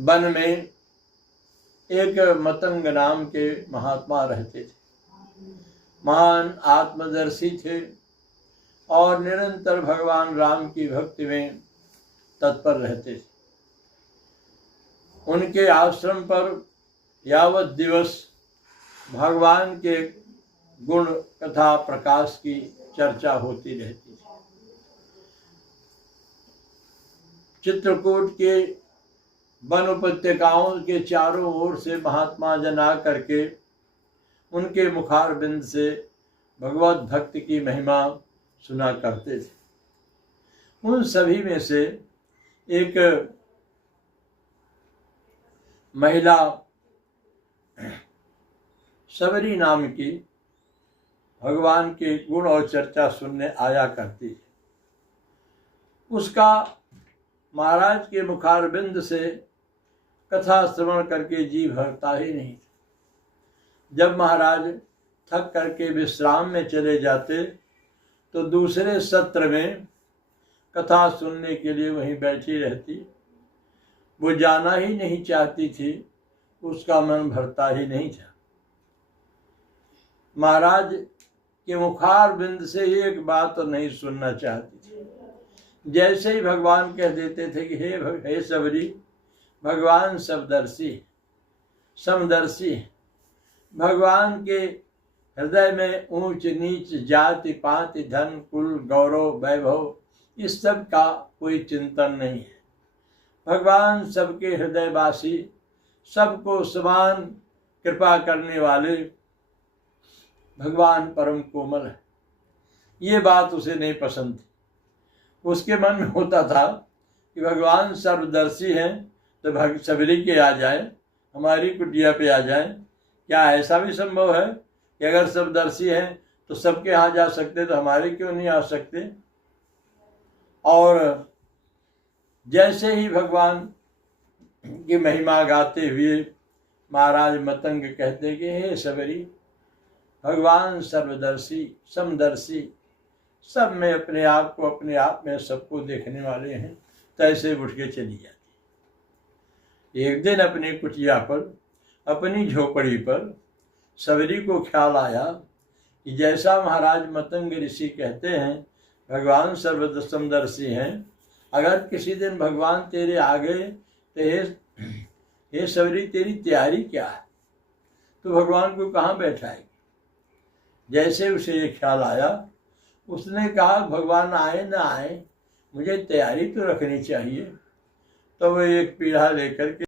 One में एक मतंग नाम के महात्मा रहते थे। महान आत्मदर्शी थे और निरंतर भगवान राम की भक्ति में तत्पर रहते थे। उनके आश्रम पर यावत दिवस भगवान के गुण कथा प्रकाश की चर्चा होती रहती थी। चित्रकूट के वन उपत्यकाओं के चारों ओर से महात्मा जन आकर के उनके मुखारबिंद से भगवत भक्ति की महिमा सुना करते थे। उन सभी में से एक महिला सबरी नाम की भगवान के गुण और चर्चा सुनने आया करती है। उसका महाराज के मुखारबिंद से कथा श्रवण करके जी भरता ही नहीं। जब महाराज थक करके विश्राम में चले जाते तो दूसरे सत्र में कथा सुनने के लिए वहीं बैठी रहती। वो जाना ही नहीं चाहती थी, उसका मन भरता ही नहीं था। महाराज के मुखार बिंद से एक बात तो नहीं सुनना चाहती थी। जैसे ही भगवान कह देते थे कि हे सबरी, भगवान सबदर्शी समदर्शी, भगवान के हृदय में ऊंच नीच जाति पाति धन कुल गौरव वैभव इस सब का कोई चिंतन नहीं है। भगवान सबके हृदयवासी, सबको समान कृपा करने वाले भगवान परम कोमल है। ये बात उसे नहीं पसंद थी। उसके मन में होता था कि भगवान सर्वदर्शी हैं तो सबरी के आ जाए, हमारी कुटिया पे आ जाए। क्या ऐसा भी संभव है कि अगर सबदर्शी हैं तो सबके यहाँ जा सकते तो हमारे क्यों नहीं आ सकते? और जैसे ही भगवान की महिमा गाते हुए महाराज मतंग कहते कि हे सबरी, भगवान सर्वदर्शी समदर्शी, सब में अपने आप को अपने आप में सबको देखने वाले हैं, तैसे उठ के चली जाती। एक दिन अपनी कुटिया पर, अपनी झोपड़ी पर सबरी को ख्याल आया कि जैसा महाराज मतंग ऋषि कहते हैं भगवान समदर्शी हैं, अगर किसी दिन भगवान तेरे आ गए तो हे सबरी, तेरी तैयारी क्या है? तो भगवान को कहाँ बैठाएगी? जैसे उसे ये ख्याल आया, उसने कहा भगवान आए ना आए, मुझे तैयारी तो रखनी चाहिए। तो वो एक पीढ़ा लेकर के